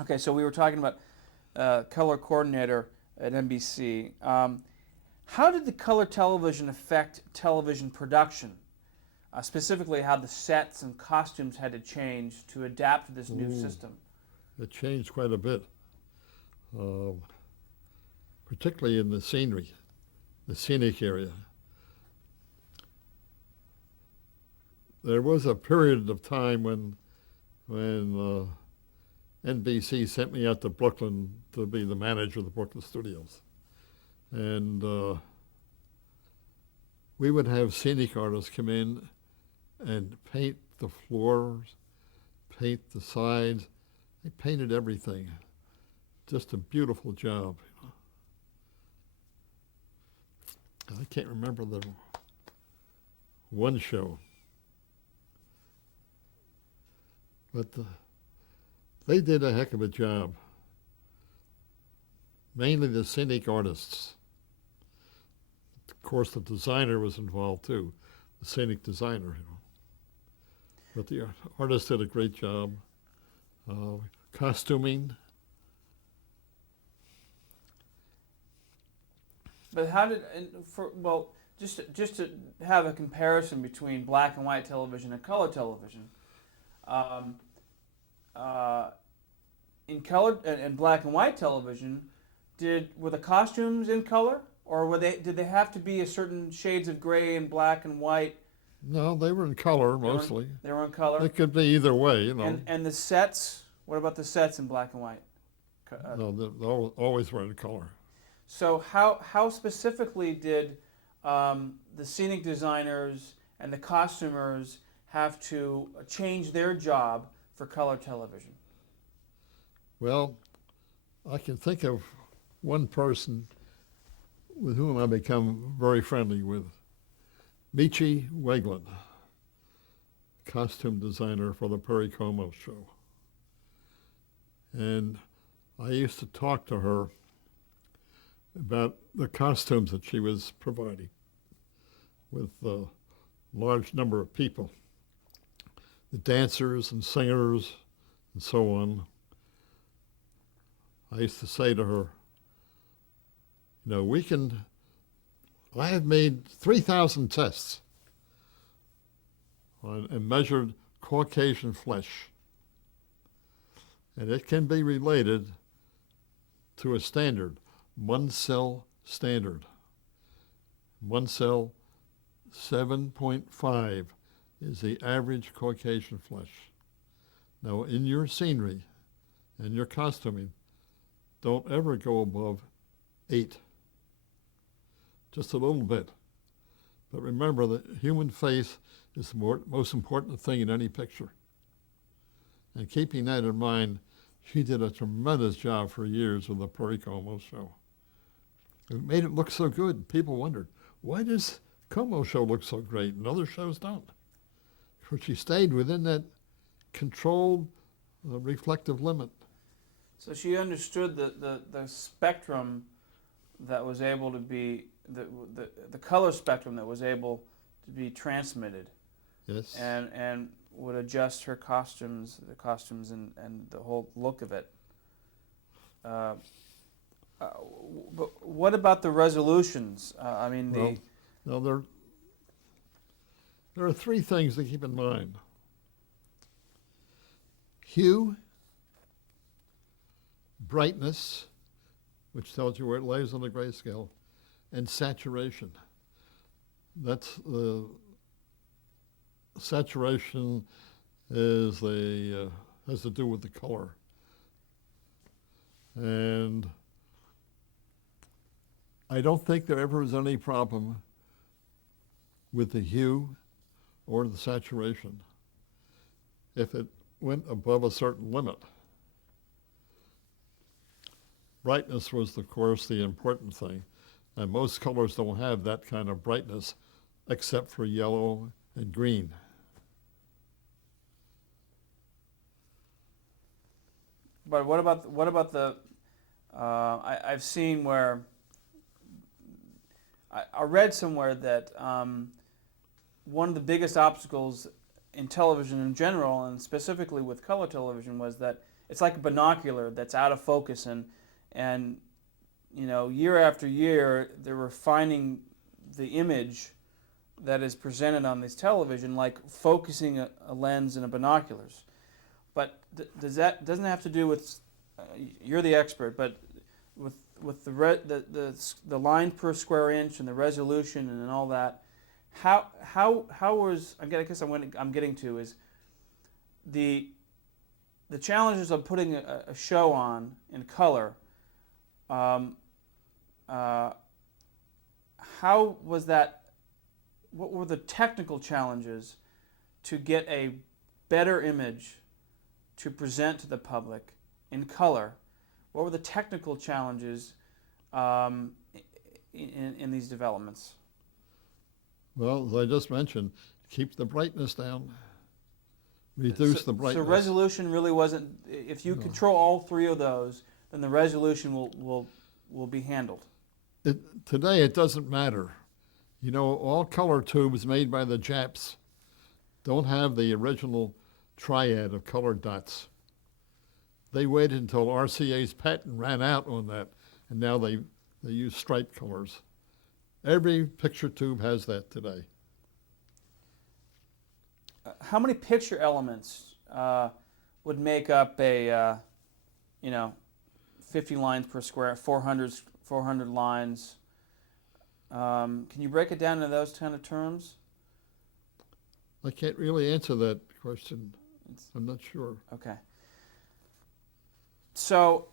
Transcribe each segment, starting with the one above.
Okay, so we were talking about color coordinator at NBC. How did the color television affect television production? Specifically, how the sets and costumes had to change to adapt to this new Ooh, system. it changed quite a bit, uh, particularly in the scenery, the scenic area. There was a period of time when NBC sent me out to Brooklyn to be the manager of the Brooklyn studios, and we would have scenic artists come in and paint the floors, paint the sides. They painted everything. Just a beautiful job. I can't remember the one show, but they did a heck of a job. Mainly the scenic artists. Of course, the designer was involved too, the scenic designer. But the artists did a great job. Costuming. But how did just to have a comparison between black and white television and color television. Um, uh, in color and black and white television, were the costumes in color, or did they have to be a certain shades of gray and black and white? No, they were in color They were in, mostly. they were in color. It could be either way. And the sets. What about the sets in black and white? No, they always were in color. So how specifically did the scenic designers and the costumers have to change their job for color television? Well, I can think of one person with whom I become very friendly with, Michi Wegland, costume designer for the Perry Como show. And I used to talk to her about the costumes that she was providing with a large number of people, the dancers and singers and so on. I used to say to her, I have made 3,000 tests and measured Caucasian flesh, and it can be related to a standard, one cell standard. One cell 7.5 is the average Caucasian flesh. Now, in your scenery and your costuming, don't ever go above 8. Just a little bit. But remember, the human face is the most important thing in any picture. And keeping that in mind, she did a tremendous job for years with the Perry Como show. It made it look so good. People wondered, why does Como show look so great and other shows don't? Because she stayed within that controlled reflective limit. So she understood the spectrum that was able to be the color spectrum that was able to be transmitted. Yes. And would adjust her the costumes and the whole look of it. But what about the resolutions? Well, there are 3 things to keep in mind: hue, brightness, which tells you where it lays on the grayscale, and saturation. That's the saturation has to do with the color. And I don't think there ever was any problem with the hue or the saturation if it went above a certain limit. Brightness was, of course, the important thing. And most colors don't have that kind of brightness except for yellow and green. But what about the? I've seen where I read somewhere that one of the biggest obstacles in television in general, and specifically with color television, was that it's like a binocular that's out of focus, and year after year they're refining the image that is presented on this television, like focusing a lens in a binoculars. But doesn't have to do with you're the expert, but with the line per square inch and the resolution and all that. How was I guess I'm getting to is the challenges of putting a show on in color. How was that? What were the technical challenges to get a better image to present to the public in color? What were the technical challenges in these developments? Well, as I just mentioned, keep the brightness down, reduce the brightness. So resolution really wasn't. If you control all three of those, then the resolution will be handled. Today it doesn't matter. All color tubes made by the Japs don't have the original triad of colored dots. They waited until RCA's patent ran out on that, and now they use stripe colors. Every picture tube has that today. How many picture elements would make up a 50 lines per square, 400 lines? Can you break it down into those kind of terms? I can't really answer that question. I'm not sure. Okay. So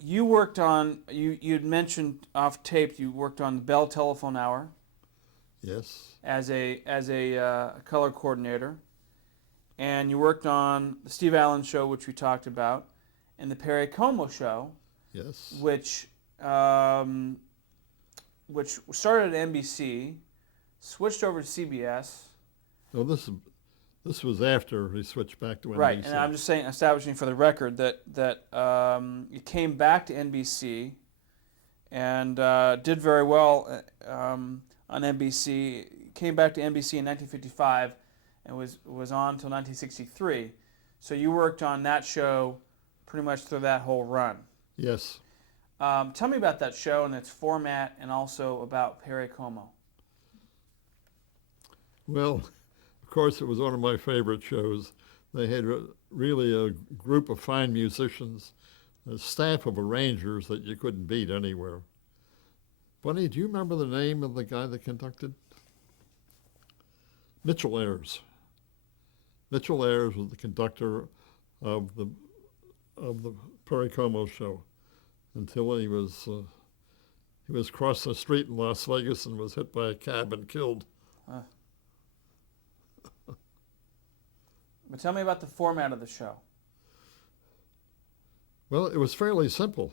you worked on, you'd mentioned off tape, you worked on the Bell Telephone Hour. Yes. As a color coordinator, and you worked on the Steve Allen Show, which we talked about, and the Perry Como Show. Yes. Which started at NBC, switched over to CBS. No, this was after he switched back to NBC. Right, and I'm just saying, establishing for the record that it came back to NBC and did very well on NBC. Came back to NBC in 1955 and was on until 1963. So you worked on that show pretty much through that whole run. Yes. Tell me about that show and its format, and also about Perry Como. Well, of course, it was one of my favorite shows. They had really a group of fine musicians, a staff of arrangers that you couldn't beat anywhere. Bunny, do you remember the name of the guy that conducted? Mitchell Ayers. Mitchell Ayers was the conductor of the Perry Como Show until he was crossing the street in Las Vegas and was hit by a cab and killed. But tell me about the format of the show. Well, it was fairly simple.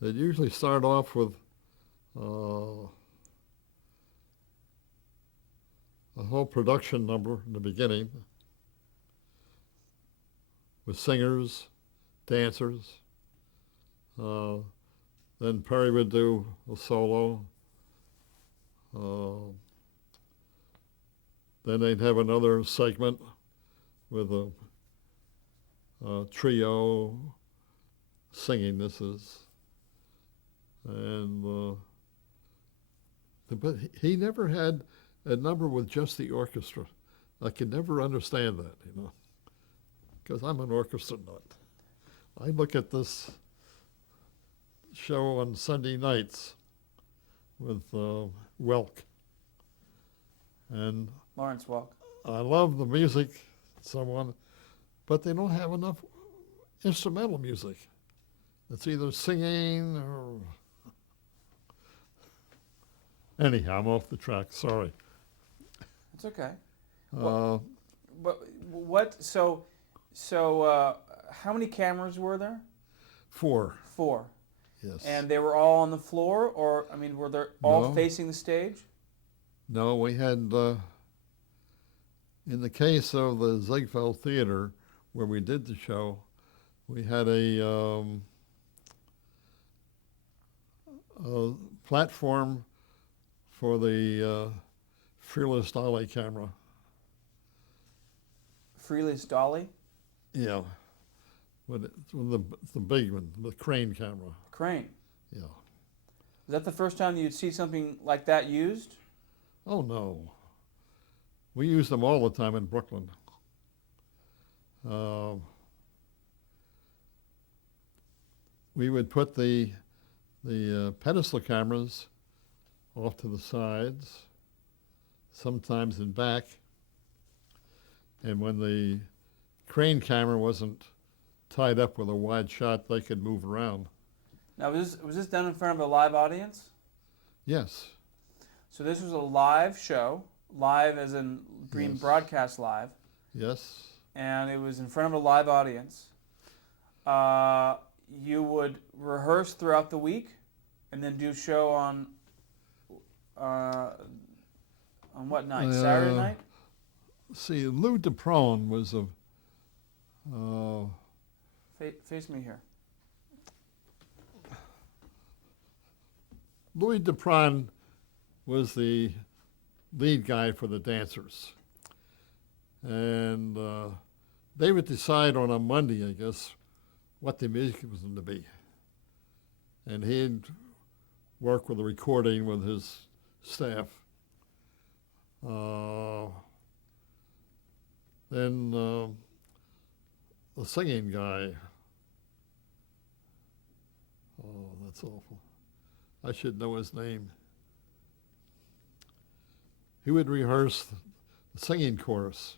They'd usually start off with a whole production number in the beginning with singers, dancers. Then Perry would do a solo. Then they'd have another segment with a trio singing. But he never had a number with just the orchestra. I could never understand that, because I'm an orchestra nut. I look at this show on Sunday nights with Welk, and Lawrence Welk. I love the music, but they don't have enough instrumental music. It's either singing or... Anyhow, I'm off the track, sorry. It's okay. Uh, So, how many cameras were there? 4. 4. Yes. And they were all on the floor, or were they all facing the stage? No, we had, in the case of the Ziegfeld Theater, where we did the show, we had a platform for the Fearless Dolly camera. Freeless Dolly? Yeah, with the big one, the crane camera. Crane. Yeah. Is that the first time you'd see something like that used? Oh no, we use them all the time in Brooklyn. We would put the pedestal cameras off to the sides, sometimes in back, and when the crane camera wasn't tied up with a wide shot, they could move around. Now, was this done in front of a live audience? Yes. So this was a live show, live as in being Yes. broadcast live, Yes. and it was in front of a live audience. You would rehearse throughout the week, and then do show on what night? Saturday night? See, Lou DeProne was a Face me here. Louis DeProne was the lead guy for the dancers. And they would decide on a Monday, I guess, what the music was going to be. And he'd work with the recording with his staff. Then the singing guy. Oh, that's awful. I should know his name. He would rehearse the singing chorus,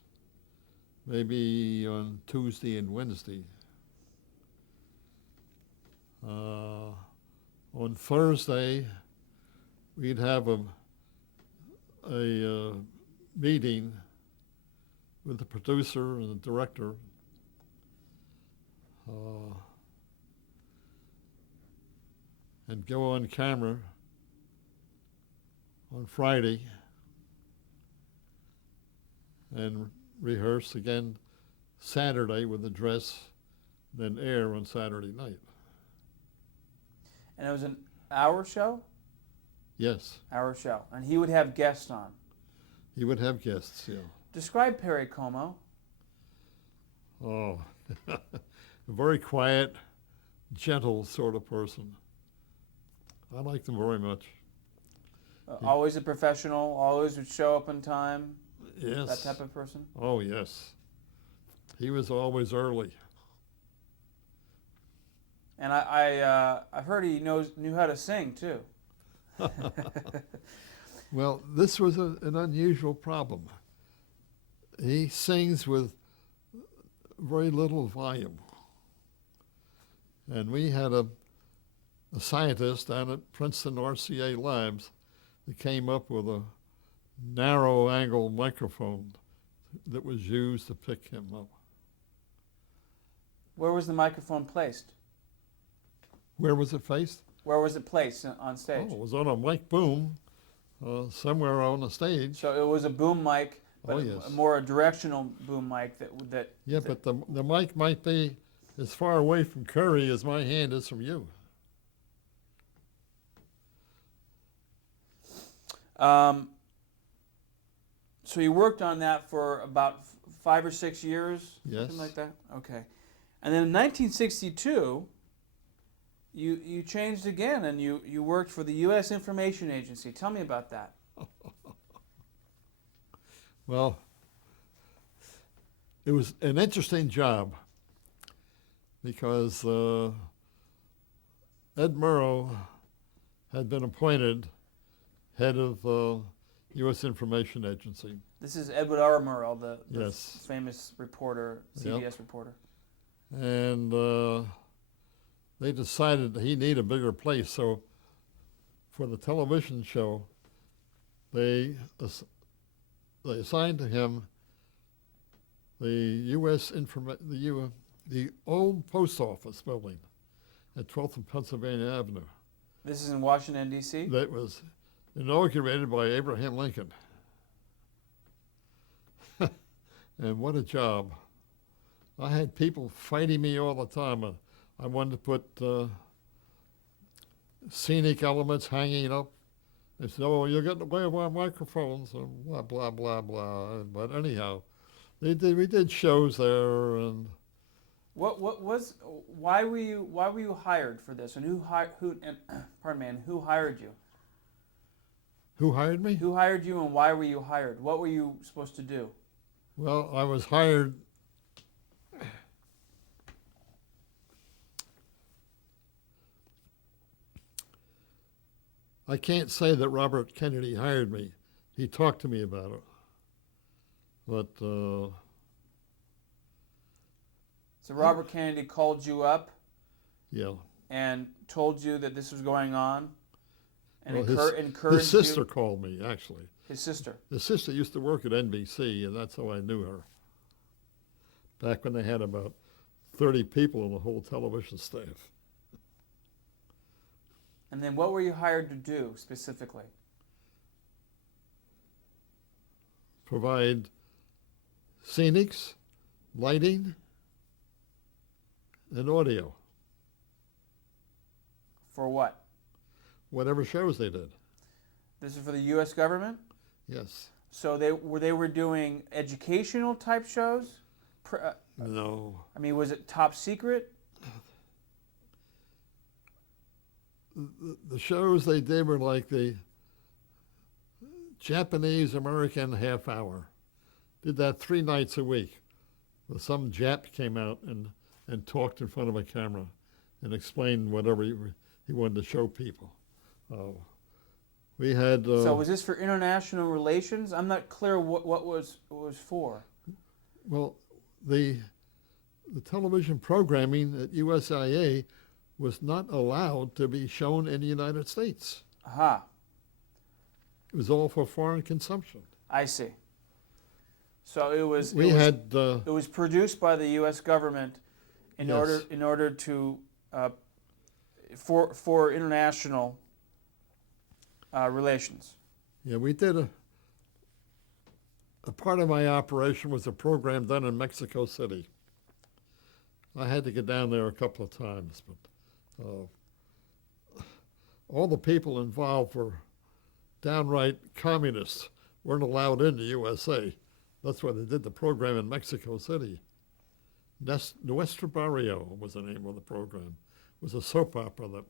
maybe on Tuesday and Wednesday. On Thursday, we'd have a meeting with the producer and the director. And go on camera on Friday and rehearse again Saturday with the dress, then air on Saturday night. And it was an hour show? Yes, Hour show. And he would have guests on. he would have guests, yeah. Describe Perry Como. Oh, a very quiet, gentle sort of person. I liked him very much. Always a professional, always would show up on time. Yes. That type of person? Oh, yes. He was always early. And I've heard he knew how to sing too. Well, this was an unusual problem. He sings with very little volume. And we had a scientist down at Princeton RCA Labs that came up with a narrow angle microphone that was used to pick him up. Where was the microphone placed? Where was it faced? Where was it placed on stage? Oh, it was on a mic boom somewhere on the stage. So it was a boom mic, but Oh, yes. more a directional boom mic that Yeah, but the mic might be as far away from Curry as my hand is from you. So you worked on that for about 5 or 6 years? Yes. Something like that? Okay. And then in 1962, you changed again and you worked for the U.S. Information Agency. Tell me about that. Well, it was an interesting job because Ed Murrow had been appointed head of U.S. Information Agency. This is Edward R. Murrow, the Yes. famous reporter, CBS reporter. And they decided that he needed a bigger place. So for the television show, they assigned to him the the old post office building at 12th and Pennsylvania Avenue. This is in Washington, D.C.? That was inaugurated by Abraham Lincoln. And what a job. I had people fighting me all the time. I wanted to put scenic elements hanging up They said, "Oh, you're getting away with our microphones," and blah blah blah blah. But anyhow, we did shows there, and why were you hired for this, and pardon me, and who hired you? who hired me? Who hired you, and why were you hired? What were you supposed to do? Well, I was hired. I can't say that Robert Kennedy hired me. He talked to me about it. But, So Robert Kennedy called you up yeah. and told you that this was going on, and Well, encouraged his sister you. called me, actually. His sister. His sister used to work at NBC, and that's how I knew her. Back when they had about 30 people on the whole television staff. And then what were you hired to do specifically? Provide scenics, lighting, and audio. For what? Whatever shows they did. This is for the U.S. government? Yes. So they were doing educational type shows? No. I mean, was it top secret? The shows they did were like the Japanese American half hour. Did that 3 nights a week. Well, some Jap came out and talked in front of a camera and explained whatever he wanted to show people. We had. So was this for international relations? I'm not clear what it was for. Well, the television programming at USIA was not allowed to be shown in the United States. Aha. It was all for foreign consumption. I see. So it was produced by the U.S. government in Yes. order to for international relations. Yeah, we did a part of my operation was a program done in Mexico City. I had to get down there a couple of times, but all the people involved were downright communists, weren't allowed in the USA. That's why they did the program in Mexico City. Nuestro Barrio was the name of the program. It was a soap opera that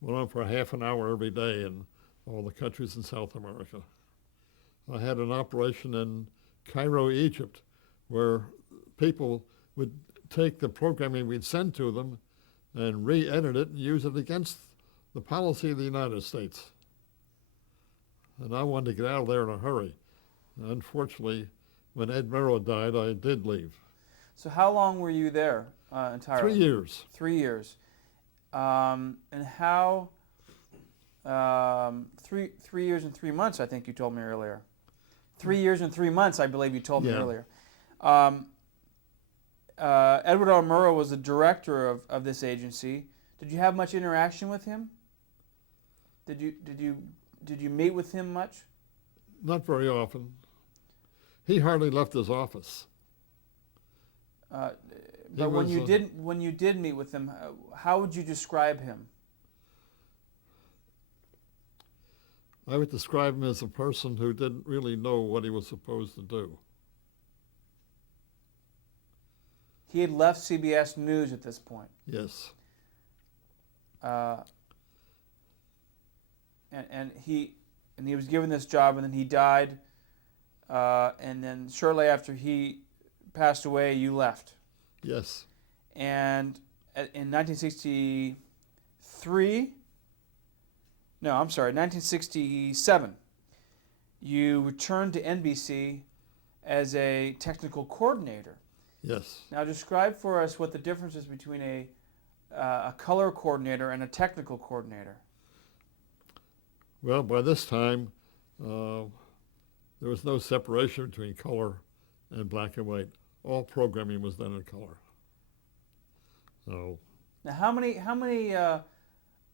went on for half an hour every day in all the countries in South America. I had an operation in Cairo, Egypt, where people would take the programming we'd send to them and re-edit it and use it against the policy of the United States. And I wanted to get out of there in a hurry. Unfortunately, when Ed Murrow died, I did leave. So how long were you there entirely? 3 years. 3 years. And how? 3 years and 3 months, I think you told me earlier. 3 years and 3 months, I believe you told me earlier. Edward R. Murrow was the director of this agency. Did you have much interaction with him? Did you meet with him much? Not very often. He hardly left his office. But when you did meet with him, how would you describe him? I would describe him as a person who didn't really know what he was supposed to do. He had left CBS News at this point. Yes. And he was given this job, and then he died. And then shortly after he passed away, you left. Yes. And in 1967, you returned to NBC as a technical coordinator. Yes. Now describe for us what the difference is between a color coordinator and a technical coordinator. Well, by this time, there was no separation between color and black and white. All programming was done in color. So. Now, how many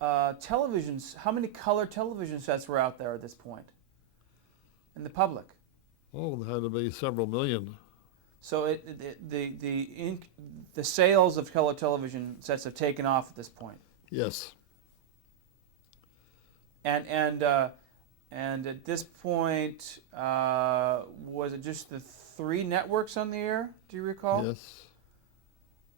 televisions? How many color television sets were out there at this point in the public? Oh, there had to be several million. So the sales of color television sets have taken off at this point. Yes. And And at this point, was it just the 3 networks on the air? Do you recall? Yes.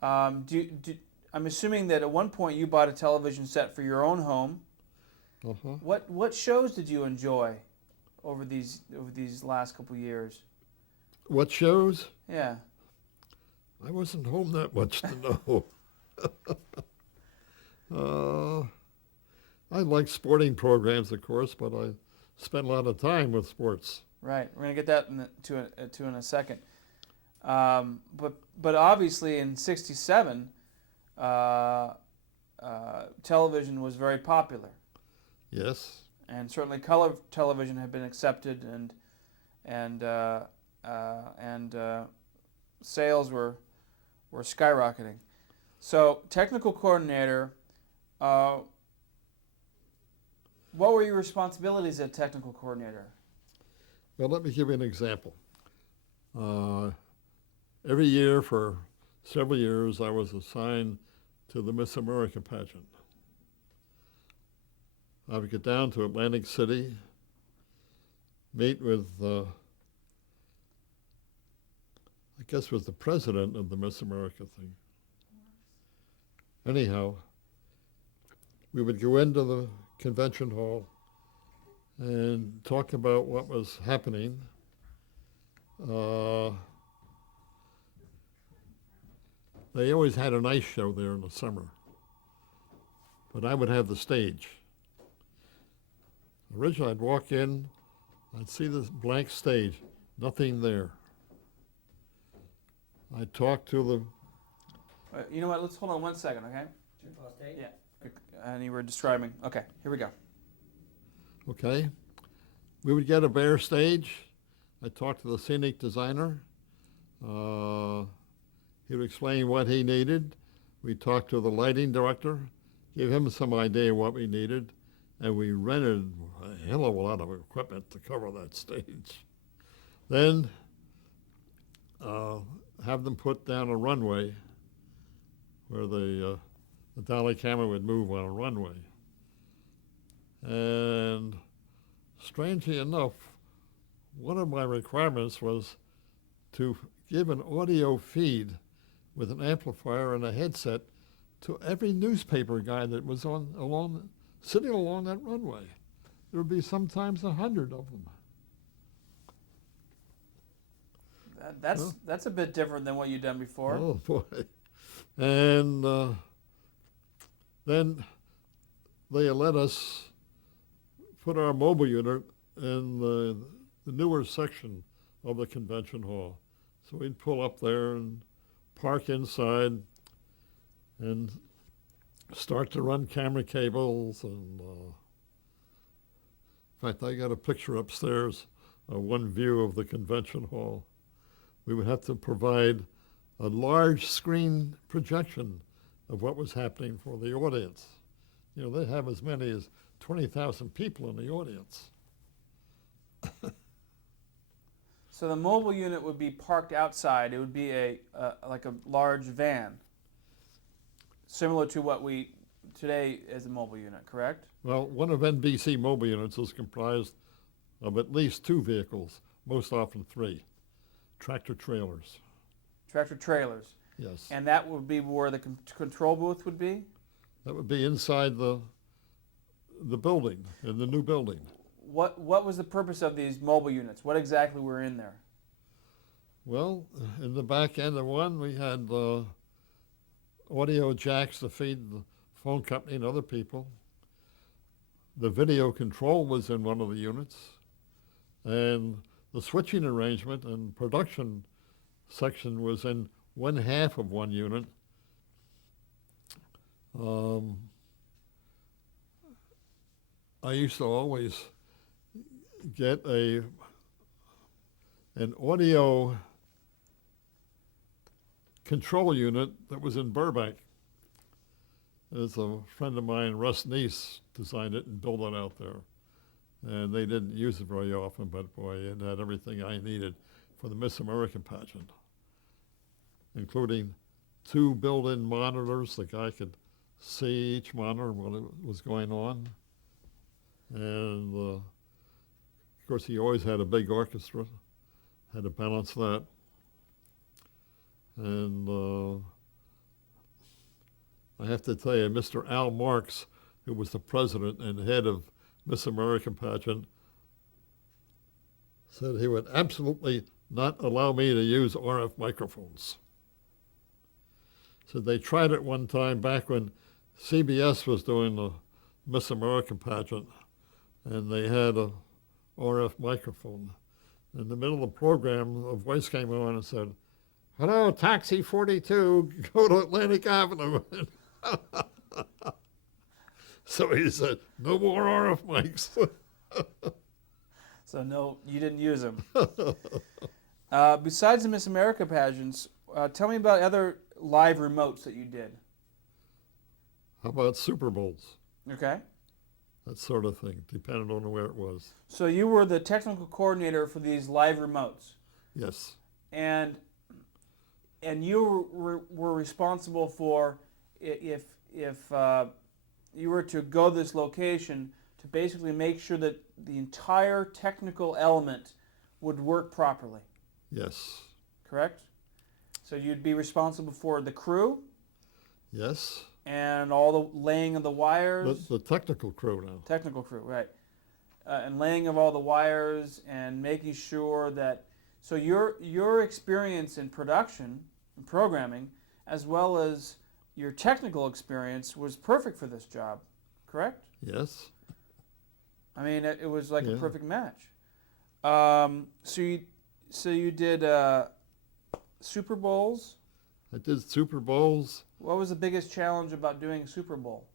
I'm assuming that at one point you bought a television set for your own home. Uh-huh. What shows did you enjoy over these last couple years? What shows? Yeah. I wasn't home that much to know. I like sporting programs, of course, but I spent a lot of time with sports. Right. We're gonna get that to in a second. But obviously in '67, television was very popular, Yes. and certainly color television had been accepted, and sales were skyrocketing. So, technical coordinator. What were your responsibilities as technical coordinator? Well, let me give you an example. Every year for several years, I was assigned to the Miss America pageant. I would get down to Atlantic City, meet with, I guess, was the president of the Miss America thing. Anyhow, we would go into the convention hall and talk about what was happening. They always had an ice show there in the summer, but I would have the stage. Originally, I'd walk in, I'd see this blank stage, nothing there. I'd talk to the You know what? Let's hold on 1 second, okay? Yeah. And you were describing. Okay, here we go. Okay. We would get a bare stage. I'd talk to the scenic designer. He would explain what he needed. We'd talk to the lighting director, give him some idea of what we needed, and we rented a hell of a lot of equipment to cover that stage. Then have them put down a runway where the dolly camera would move on a runway. And strangely enough, one of my requirements was to give an audio feed with an amplifier and a headset to every newspaper guy that was sitting along that runway. There would be sometimes 100 of them. That's a bit different than what you've done before. Oh boy! And then they let us put our mobile unit in the newer section of the convention hall. So we'd pull up there and park inside and start to run camera cables. And in fact, I got a picture upstairs of one view of the convention hall. We would have to provide a large screen projection of what was happening for the audience. You know, they have as many as 20,000 people in the audience. So the mobile unit would be parked outside. It would be like a large van, similar to what we today is a mobile unit, correct? Well, one of NBC mobile units is comprised of at least 2 vehicles, most often 3, tractor trailers. Tractor trailers. Yes. And that would be where the control booth would be? That would be inside the building, in the new building. What was the purpose of these mobile units? What exactly were in there? Well, in the back end of one, we had audio jacks to feed the phone company and other people. The video control was in one of the units, and the switching arrangement and production section was in one half of one unit. I used to always get an audio control unit that was in Burbank. There's a friend of mine, Russ Neese, designed it and built it out there. And they didn't use it very often, but boy, it had everything I needed for the Miss America pageant, including 2 built-in monitors. The guy could see each monitor what was going on. And Of course, he always had a big orchestra, had to balance that. And I have to tell you, Mr. Al Marks, who was the president and head of Miss America pageant, said he would absolutely not allow me to use RF microphones. So they tried it one time back when CBS was doing the Miss America pageant, and they had a RF microphone. In the middle of the program, a voice came on and said, "Hello, Taxi 42, go to Atlantic Avenue." So he said, "No more RF mics." So no, you didn't use them. Besides the Miss America pageants, tell me about other live remotes that you did. How about Super Bowls? Okay. That sort of thing, depending on where it was. So you were the technical coordinator for these live remotes. Yes. And you were responsible for if you were to go to this location to basically make sure that the entire technical element would work properly. Yes. Correct? So you'd be responsible for the crew Yes. and all the laying of the wires. The technical crew now. Technical crew, right. And laying of all the wires and making sure that, so your experience in production and programming, as well as your technical experience, was perfect for this job, correct? Yes. I mean, it was like a Yeah. perfect match. So you did Super Bowls. I did Super Bowls. What was the biggest challenge about doing a Super Bowl?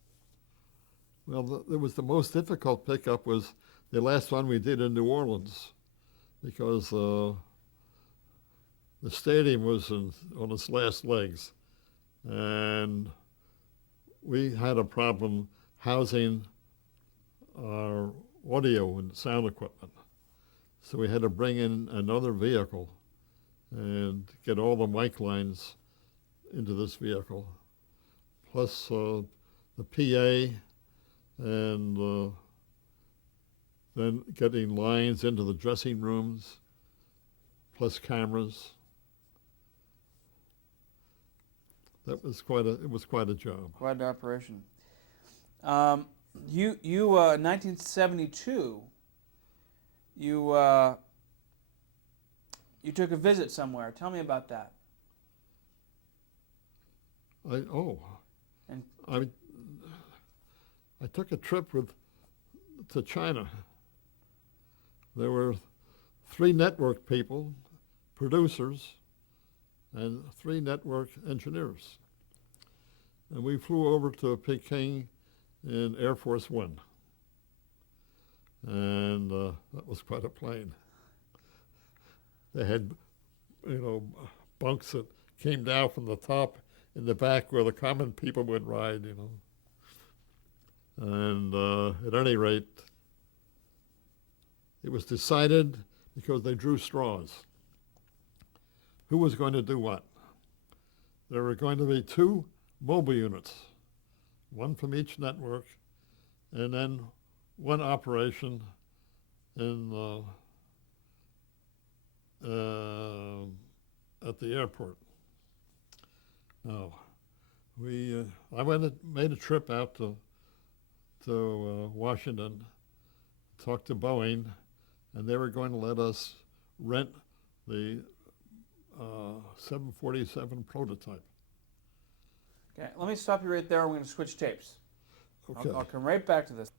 Well, it was the most difficult pickup was the last one we did in New Orleans, because the stadium was on its last legs, and we had a problem housing our audio and sound equipment. So we had to bring in another vehicle and get all the mic lines into this vehicle, plus the PA, and then getting lines into the dressing rooms, plus cameras. It was quite a job. Quite an operation. In 1972, you took a visit somewhere. Tell me about that. And I took a trip to China. There were 3 network people, producers, and 3 network engineers. And we flew over to Peking in Air Force One. And that was quite a plane. They had, bunks that came down from the top in the back where the common people would ride, And at any rate, it was decided, because they drew straws, who was going to do what. There were going to be 2 mobile units, one from each network, and then one operation in at the airport. Now, I made a trip out to Washington, talked to Boeing, and they were going to let us rent the 747 prototype. okay, let me stop you right there. We're going to switch tapes. Okay. I'll come right back to this.